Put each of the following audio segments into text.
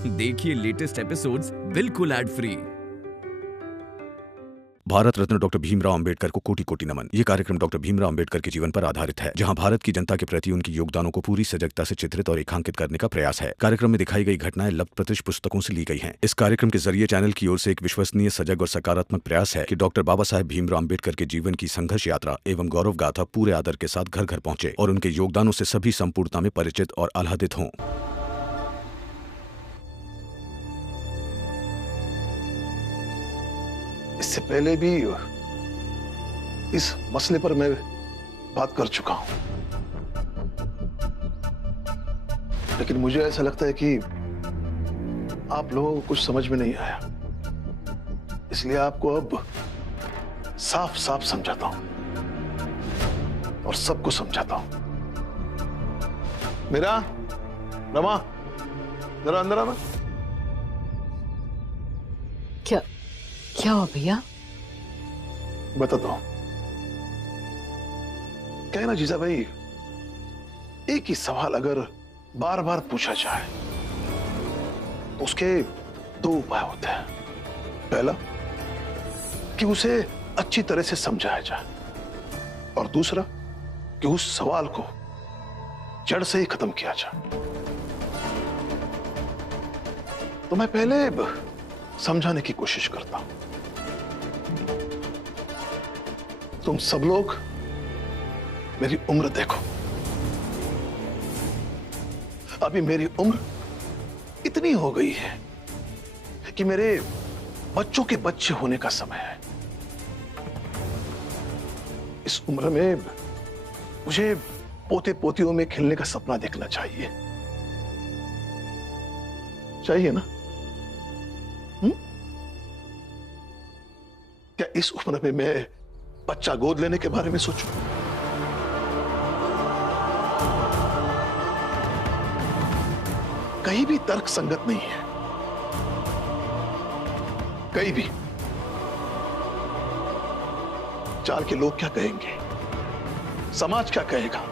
देखिए latest episodes बिल्कुल ad free. Bharat Ratna doctor Bhimrao Ambedkar को कोटि कोटि नमन। ये कार्यक्रम डॉक्टर भीमराव अंबेडकर के जीवन पर आधारित है, जहां भारत की जनता के प्रति उनके योगदानों को पूरी सजगता से चित्रित और रेखांकित करने का प्रयास है। कार्यक्रम में दिखाई गई घटनाएं लब्ध प्रतिष्ठ पुस्तकों से ली गई हैं। इस कार्यक्रम के जरिए चैनल की ओर से एक विश्वसनीय, सजग और सकारात्मक प्रयास है कि डॉक्टर बाबा साहेब भीमराव अंबेडकर के जीवन की संघर्ष यात्रा एवं गौरव गाथा पूरे आदर के साथ घर घर पहुंचे और उनके योगदानों से सभी संपूर्णता में परिचित और आह्लादित हों। इससे पहले भी इस मसले पर मैं बात कर चुका हूं, लेकिन मुझे ऐसा लगता है कि आप लोगों को कुछ समझ में नहीं आया, इसलिए आपको अब साफ साफ समझाता हूं और सबको समझाता हूं। मेरा रमा, जरा अंदर आना। क्या हुआ भैया? बताता हूं। क्या है ना जीजा भाई, एक ही सवाल अगर बार बार पूछा जाए तो उसके दो उपाय होते हैं। पहला कि उसे अच्छी तरह से समझाया जाए, और दूसरा कि उस सवाल को जड़ से ही खत्म किया जाए। तो मैं पहले समझाने की कोशिश करता हूं। तुम सब लोग मेरी उम्र देखो। अभी मेरी उम्र इतनी हो गई है कि मेरे बच्चों के बच्चे होने का समय है। इस उम्र में मुझे पोते पोतियों में खेलने का सपना देखना चाहिए, चाहिए ना? क्या इस उम्र में मैं बच्चा गोद लेने के बारे में सोचूं? कहीं भी तर्क संगत नहीं है, कहीं भी। चाल के लोग क्या कहेंगे, समाज क्या कहेगा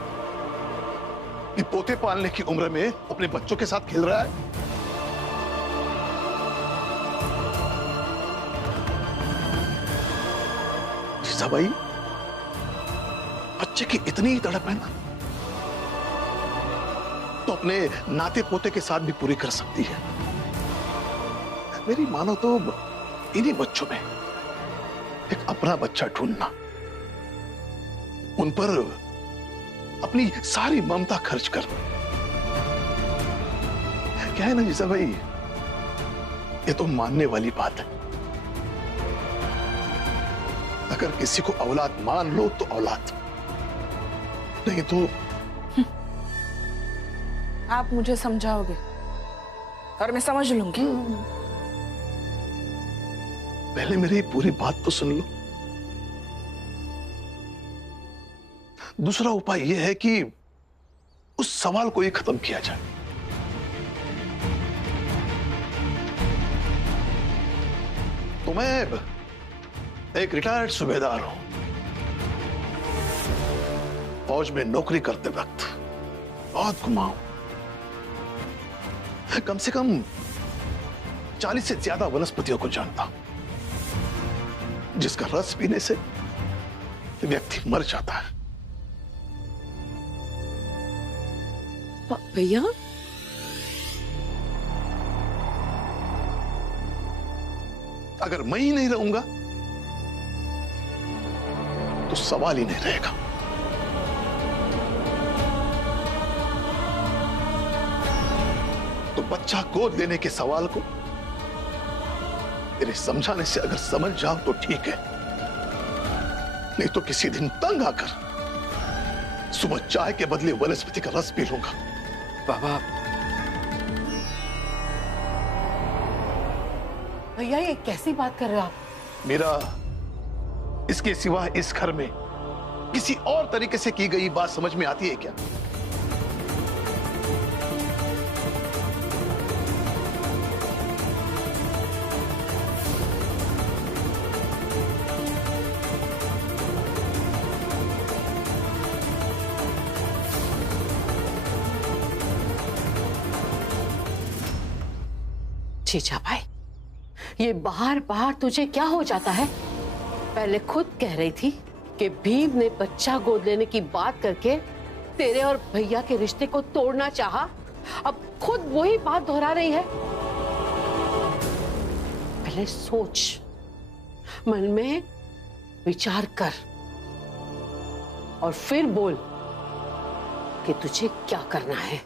कि पोते पालने की उम्र में अपने बच्चों के साथ खेल रहा है? भाई, बच्चे की इतनी ही तड़प है ना, तो अपने नाते पोते के साथ भी पूरी कर सकती है। मेरी मानो तो इन्हीं बच्चों में एक अपना बच्चा ढूंढना, उन पर अपनी सारी ममता खर्च करना। क्या है ना जीजा भाई, ये तो मानने वाली बात है। अगर किसी को औलाद मान लो तो औलाद, नहीं तो आप मुझे समझाओगे और मैं समझ लूंगी। पहले मेरी पूरी बात तो सुन लो। दूसरा उपाय यह है कि उस सवाल को ही खत्म किया जाए। तो मैं एक रिटायर्ड सूबेदार हूं। फौज में नौकरी करते वक्त बहुत घुमा हूं। कम से कम 40 से ज्यादा वनस्पतियों को जानता हूं, जिसका रस पीने से व्यक्ति मर जाता है। भैया, अगर मैं ही नहीं रहूंगा तो सवाल ही नहीं रहेगा। तो बच्चा गोद लेने के सवाल को मेरे समझाने से अगर समझ जाओ तो ठीक है, नहीं तो किसी दिन तंग आकर सुबह चाय के बदले वनस्पति का रस पी लूंगा। बाबा, भैया ये कैसी बात कर रहे हो आप? मेरा इसके सिवा इस घर में किसी और तरीके से की गई बात समझ में आती है क्या? जीजा भाई, ये बार बार तुझे क्या हो जाता है? पहले खुद कह रही थी कि भीम ने बच्चा गोद लेने की बात करके तेरे और भैया के रिश्ते को तोड़ना चाहा। अब खुद वही बात दोहरा रही है। पहले सोच, मन में विचार कर और फिर बोल कि तुझे क्या करना है।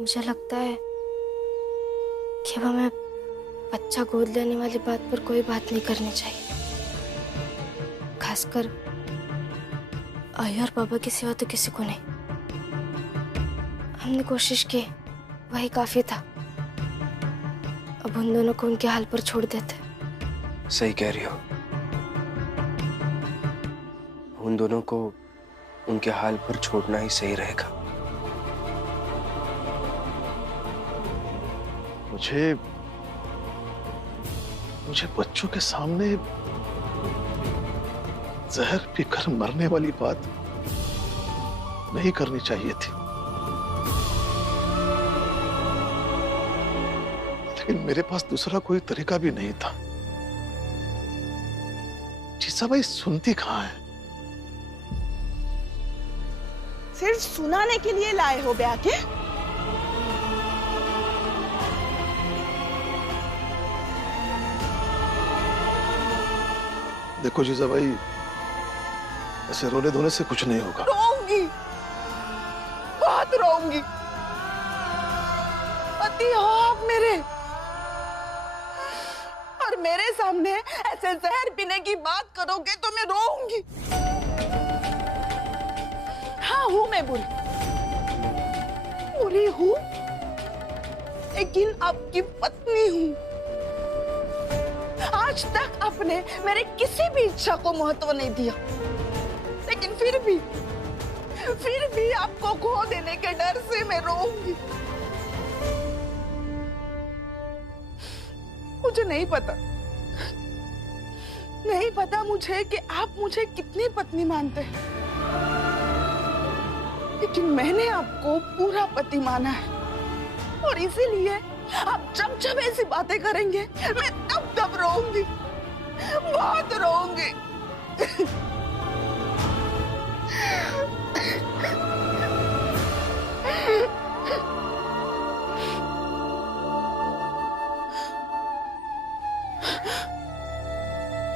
मुझे लगता है कि अब हमें बच्चा गोद लेने वाली बात पर कोई बात नहीं करनी चाहिए, खासकर आई और बाबा के सिवा तो किसी को नहीं। हमने कोशिश की, वही काफी था। अब उन दोनों को उनके हाल पर छोड़ देते। सही कह रही हो, उन दोनों को उनके हाल पर छोड़ना ही सही रहेगा। मुझे बच्चों के सामने जहर पीकर मरने वाली बात नहीं करनी चाहिए थी, लेकिन मेरे पास दूसरा कोई तरीका भी नहीं था। जीजा भाई सुनती कहाँ है? सिर्फ सुनाने के लिए लाए हो ब्याह के? देखो जीजा भाई, ऐसे रोने धोने से कुछ नहीं होगा। रोऊंगी, बहुत रोऊंगी। पति हो आप मेरे, और मेरे सामने ऐसे जहर पीने की बात करोगे तो मैं रोऊंगी। हाँ हूं मैं बुरी हूं, लेकिन आपकी पत्नी हूं। आज तक आपने मेरे किसी भी इच्छा को महत्व नहीं दिया, लेकिन फिर भी आपको खो देने के डर से मैं रोऊंगी। मुझे नहीं पता मुझे कि आप मुझे कितनी पत्नी मानते हैं, लेकिन मैंने आपको पूरा पति माना है, और इसीलिए आप जब ऐसी बातें करेंगे मैं तब रोऊंगी, बहुत रोऊंगी।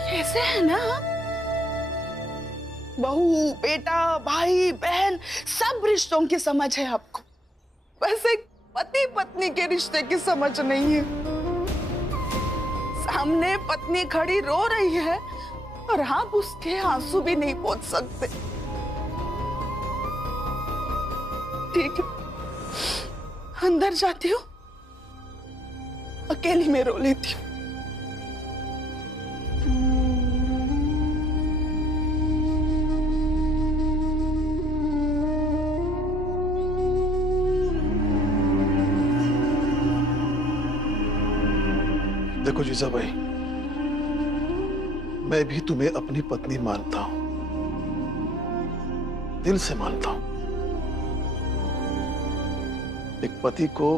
कैसे है ना, बहू बेटा भाई बहन सब रिश्तों की समझ है आपको, बस एक पति पत्नी के रिश्ते की समझ नहीं है। सामने पत्नी खड़ी रो रही है और आप उसके आंसू भी नहीं पोंछ सकते। ठीक है, अंदर जाती हूँ, अकेली में रो लेती हूँ। देखो जीजा भाई, मैं भी तुम्हें अपनी पत्नी मानता हूं, दिल से मानता हूं। एक पति को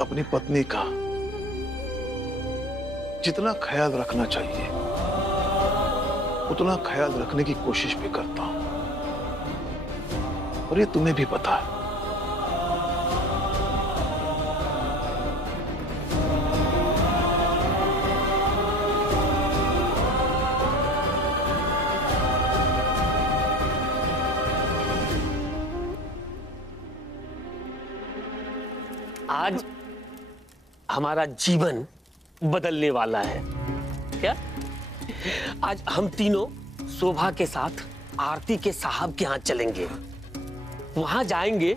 अपनी पत्नी का जितना ख्याल रखना चाहिए उतना ख्याल रखने की कोशिश भी करता हूं, और ये तुम्हें भी पता है। आज हमारा जीवन बदलने वाला है। क्या आज हम तीनों शोभा के साथ आरती के साहब के यहाँ चलेंगे। वहां जाएंगे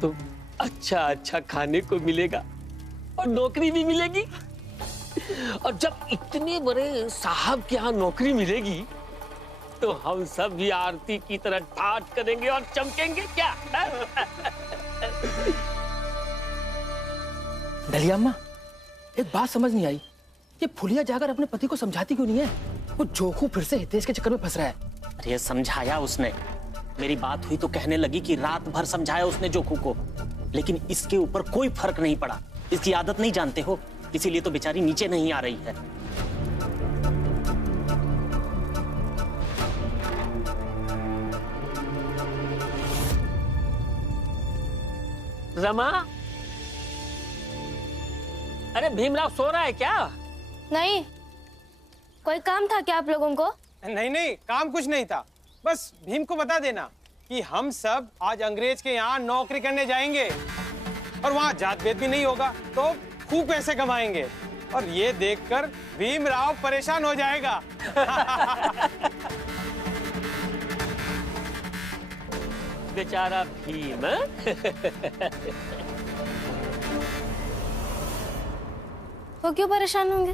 तो अच्छा अच्छा खाने को मिलेगा और नौकरी भी मिलेगी। और जब इतने बड़े साहब के यहाँ नौकरी मिलेगी तो हम सब भी आरती की तरह ठाठ करेंगे और चमकेंगे। क्या दलिया अम्मा, एक बात समझ नहीं आई, ये फुलिया जाकर अपने पति को समझाती क्यों नहीं है? वो जोखू फिर से हितेश के चक्कर में फंस रहा है। अरे समझाया उसने, मेरी बात हुई तो कहने लगी कि रात भर समझाया उसने जोखू को, लेकिन इसके ऊपर कोई फर्क नहीं पड़ा। इसकी आदत नहीं जानते हो, इसीलिए तो बेचारी नीचे नहीं आ रही है। रमा, अरे भीमराव सो रहा है क्या? नहीं, कोई काम था क्या आप लोगों को? नहीं नहीं, काम कुछ नहीं था। बस भीम को बता देना कि हम सब आज अंग्रेज के यहाँ नौकरी करने जाएंगे और वहाँ जात भेद भी नहीं होगा, तो खूब पैसे कमाएंगे और ये देखकर भीमराव परेशान हो जाएगा। बेचारा भीम। वो क्यों परेशान होंगे?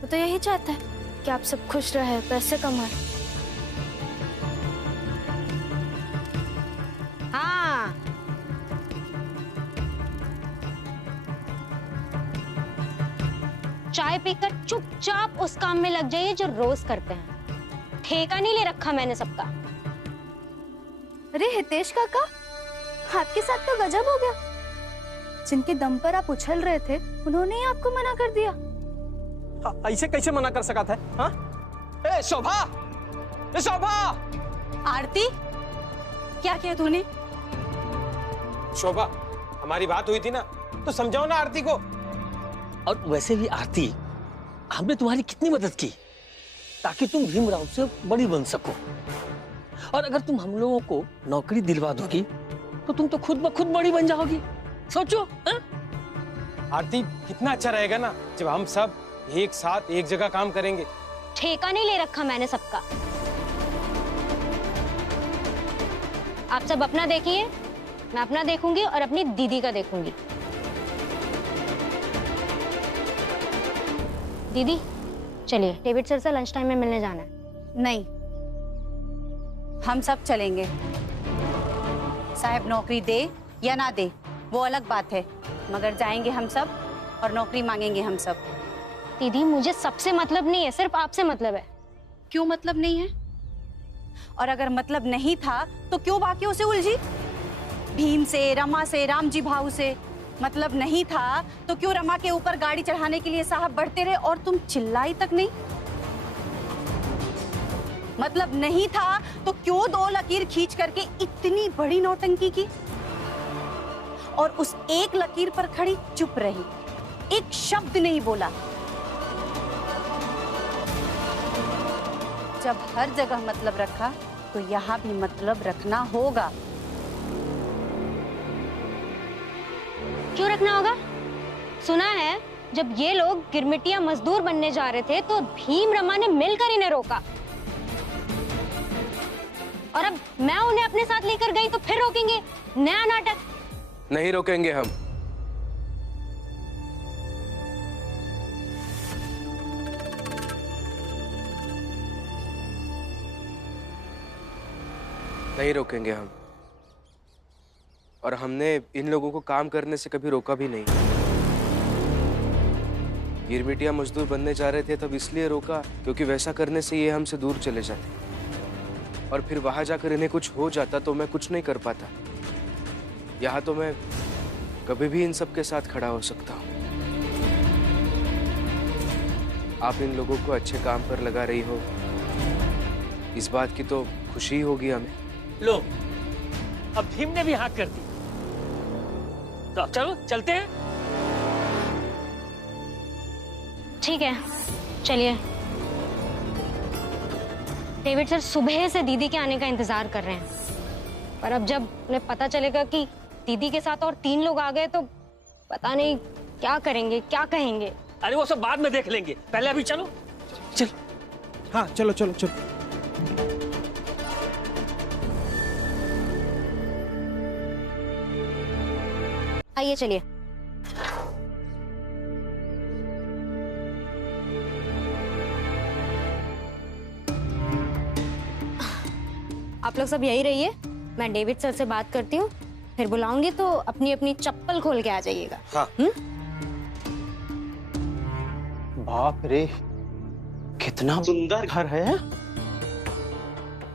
वो तो यही चाहता है कि आप सब खुश रहे, पैसे कमाए। हाँ, चाय पीकर चुपचाप उस काम में लग जाइए जो रोज करते हैं। ठेका नहीं ले रखा मैंने सबका। अरे हितेश काका, आपके साथ तो गजब हो गया। जिनके दम पर आप उछल रहे थे, उन्होंने ही आपको मना कर दिया। ऐसे कैसे मना कर सका था? हाँ? ए शोभा, ए शोभा! आरती, क्या किया तूने? शोभा, हमारी बात हुई थी ना, तो समझाओ ना आरती को। और वैसे भी आरती, हमने तुम्हारी कितनी मदद की ताकि तुम भीमराव से बड़ी बन सको, और अगर तुम हम लोगों को नौकरी दिलवा दोगी तो तुम तो खुद ब खुद बड़ी बन जाओगी। सोचो। आरती, कितना अच्छा रहेगा ना जब हम सब एक साथ एक जगह काम करेंगे। ठेका नहीं ले रखा मैंने सबका। आप सब अपना देखिए, मैं अपना देखूंगी और अपनी दीदी का देखूंगी। दीदी चलिए, डेविड सर से लंच टाइम में मिलने जाना है। नहीं, हम सब चलेंगे। साहब नौकरी दे या ना दे वो अलग बात है, मगर जाएंगे हम सब और नौकरी मांगेंगे हम सब। दीदी मुझे सबसे मतलब नहीं है, सिर्फ आपसे मतलब है। क्यों मतलब नहीं है? और अगर मतलब नहीं था तो क्यों बाकियों से उलझी? भीम से, रमा से, रामजी भाऊ से मतलब नहीं था तो क्यों रमा के ऊपर गाड़ी चढ़ाने के लिए साहब बढ़ते रहे और तुम चिल्लाई तक नहीं? मतलब नहीं था तो क्यों दो लकीर खींच करके इतनी बड़ी नौटंकी की और उस एक लकीर पर खड़ी चुप रही, एक शब्द नहीं बोला? जब हर जगह मतलब रखा तो यहाँ भी मतलब रखना होगा। क्यों रखना होगा? सुना है जब ये लोग गिरमिटिया मजदूर बनने जा रहे थे तो भीम रमा ने मिलकर इन्हें रोका, और अब मैं उन्हें अपने साथ लेकर गई तो फिर रोकेंगे? नया नाटक। नहीं रोकेंगे हम। नहीं रोकेंगे हम, और हमने इन लोगों को काम करने से कभी रोका भी नहीं। गिरमिटिया मजदूर बनने जा रहे थे तब इसलिए रोका क्योंकि वैसा करने से ये हमसे दूर चले जाते, और फिर वहां जाकर इन्हें कुछ हो जाता तो मैं कुछ नहीं कर पाता। यहाँ तो मैं कभी भी इन सब के साथ खड़ा हो सकता हूँ। आप इन लोगों को अच्छे काम पर लगा रही हो, इस बात की तो खुशी होगी हमें। लो, अब भीम ने भी हाँ कर दी, तो अब चलो चलते हैं। ठीक है चलिए। डेविड सर सुबह से दीदी के आने का इंतजार कर रहे हैं, पर अब जब उन्हें पता चलेगा कि दीदी के साथ और 3 लोग आ गए तो पता नहीं क्या करेंगे, क्या कहेंगे। अरे वो सब बाद में देख लेंगे, पहले अभी चलो। चल। हाँ चलो चलो चलो। आइए चलिए। आप लोग सब यही रहिए, मैं डेविड सर से बात करती हूँ, फिर बुलाऊंगी तो अपनी अपनी चप्पल खोल के आ जाइएगा। हाँ। बाप रे, कितना सुंदर घर है,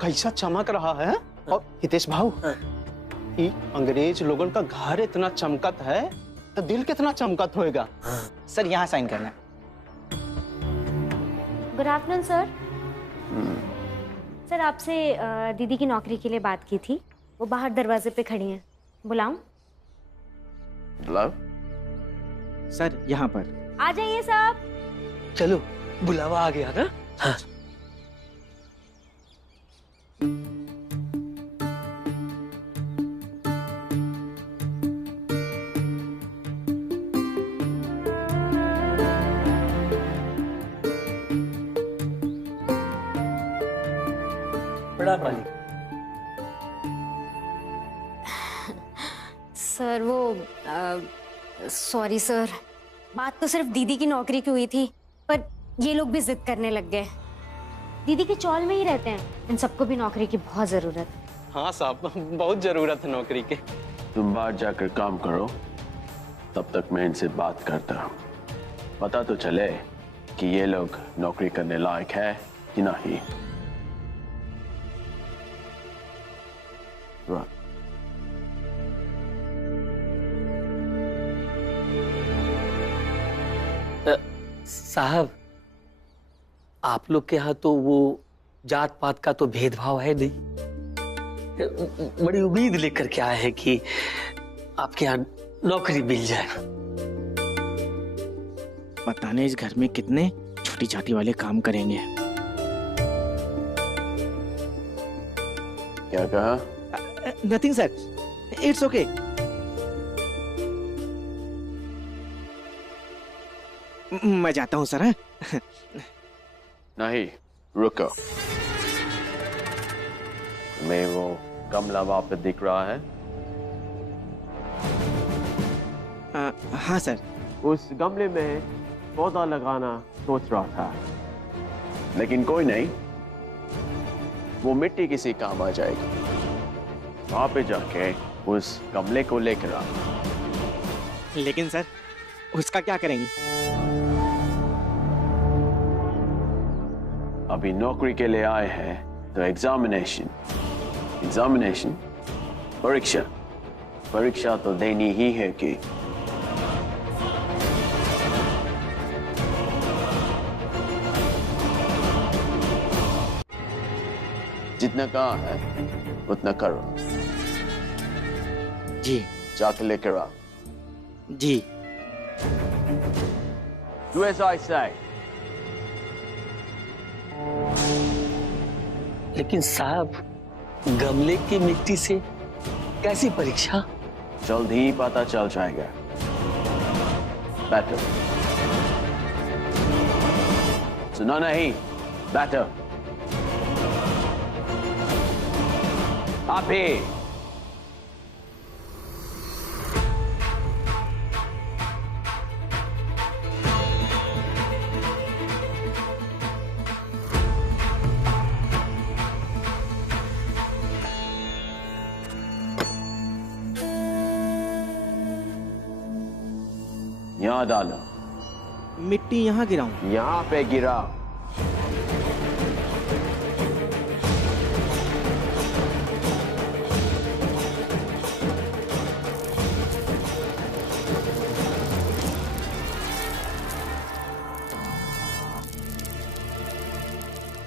कैसा चमक रहा है। और हितेश भाऊ, ये अंग्रेज लोगों का घर इतना चमकत है तो दिल कितना चमकत होएगा। सर यहाँ साइन करना है। Good afternoon sir. सर आपसे दीदी की नौकरी के लिए बात की थी, वो बाहर दरवाजे पे खड़ी हैं, बुलाऊं? बुलाओ। सर यहाँ पर आ जाइए साहब। चलो, बुलावा आ गया ना। हाँ। बड़ा मालिक। सर वो सॉरी सर, बात तो सिर्फ दीदी की नौकरी की हुई थी, पर ये लोग भी जिद करने लग गए। दीदी के चौल में ही रहते हैं, इन सबको भी नौकरी की बहुत जरूरत है। हाँ साहब, बहुत जरूरत है नौकरी के। तुम बाहर जाकर काम करो, तब तक मैं इनसे बात करता हूँ। पता तो चले कि ये लोग नौकरी करने लायक है कि नहीं। साहब, आप लोग के यहाँ तो वो जात पात का तो भेदभाव है नहीं। बड़ी उम्मीद लेकर के आए हैं कि आपके यहाँ नौकरी मिल जाए। पता नहीं इस घर में कितने छोटी जाति वाले काम करेंगे। क्या कहा? Nothing sir, it's okay. मैं जाता हूँ सर। नहीं, रुको। मैं वो गमला वहां पे दिख रहा है? हाँ सर। उस गमले में पौधा लगाना सोच रहा था, लेकिन कोई नहीं, वो मिट्टी किसी काम आ जाएगी। वहां पे जाके उस गमले को लेकर आ। लेकिन सर, उसका क्या करेंगे? अभी नौकरी के लिए आए हैं तो एग्जामिनेशन परीक्षा तो देनी ही है कि जितना कहा है उतना करो। जी। जाके लेकर आ। जी। Do as I say. लेकिन साहब, गमले की मिट्टी से कैसी परीक्षा? जल्द ही पता चल जाएगा। बैठो। सुना नहीं? बैठो। आप ही। यहाँ डालो। मिट्टी यहाँ गिराऊं? यहाँ पे गिरा।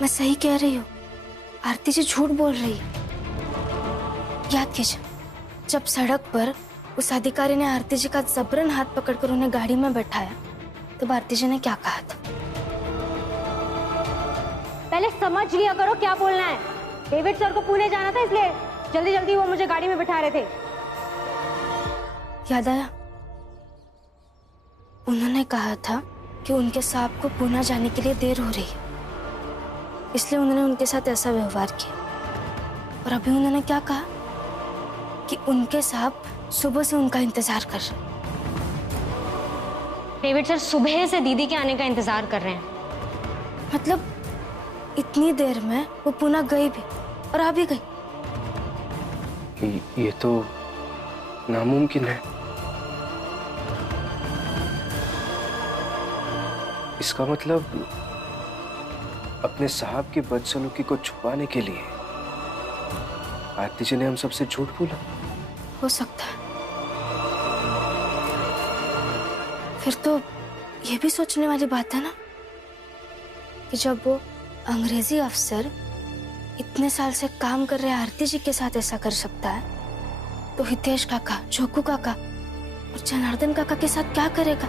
मैं सही कह रही हूँ, आरती जी झूठ बोल रही है। याद कीजिए, जब सड़क पर उस अधिकारी ने आरती जी का जबरन हाथ पकड़कर उन्हें गाड़ी में बैठाया, तब आरती जी ने क्या कहा था? पहले समझ लिया करो क्या बोलना है। डेविड सर को पुणे जाना था, इसलिए जल्दी जल्दी वो मुझे गाड़ी में बिठा रहे थे। याद आया? उन्होंने कहा था कि उनके साहब को पुणे जाने के लिए देर हो रही है, इसलिए उन्होंने उनके साथ ऐसा व्यवहार किया। और अभी उन्होंने क्या कहा कि उनके साहब सुबह से उनका इंतजार कर रहे हैं। डेविड सर सुबह से दीदी के आने का इंतजार कर रहे हैं। मतलब इतनी देर में वो पुणे गई भी और आ भी गई। ये तो नामुमकिन है। इसका मतलब अपने साहब की बदसलूकी को छुपाने के लिए आरती जी ने हम सबसे झूठ बोला। हो सकता है। फिर तो ये भी सोचने वाली बात है ना कि जब वो अंग्रेजी अफसर इतने साल से काम कर रहे आरती जी के साथ ऐसा कर सकता है, तो हितेश काका, जोकू काका और जनार्दन काका के साथ क्या करेगा,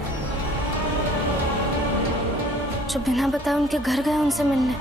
जो बिना बताए उनके घर गए उनसे मिलने।